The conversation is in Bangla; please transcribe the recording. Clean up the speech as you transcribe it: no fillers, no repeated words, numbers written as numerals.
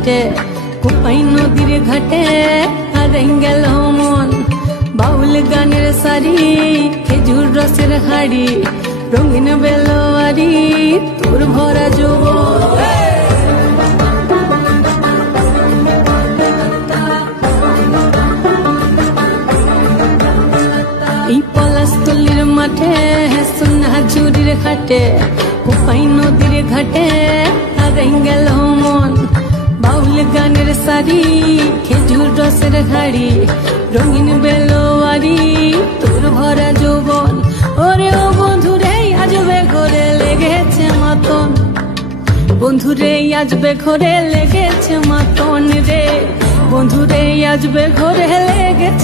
হাটে কোপাই নদীর ঘাটে হারাই গেল মন বাউল গানের সারি খেজুর রসের হাড়ি রঙিন বেলোয়ারি তোর ভরা যৌবন এই পলাশতলির মাঠে সোনা ঝুরির ঘাটে কোপাই নদীর ঘাটে হারাই গেল মন বাউল গানের সারি খেজুর রসের হাড়ি রঙিন বেলোয়ারি তোর ভরা যৌবন ওরে ও বন্ধুরে আজবে ঘরে লেগেছে মাতন বন্ধুরে আজবে ঘরে লেগেছে মাতন রে বন্ধুরে আজবে ঘরে লেগেছে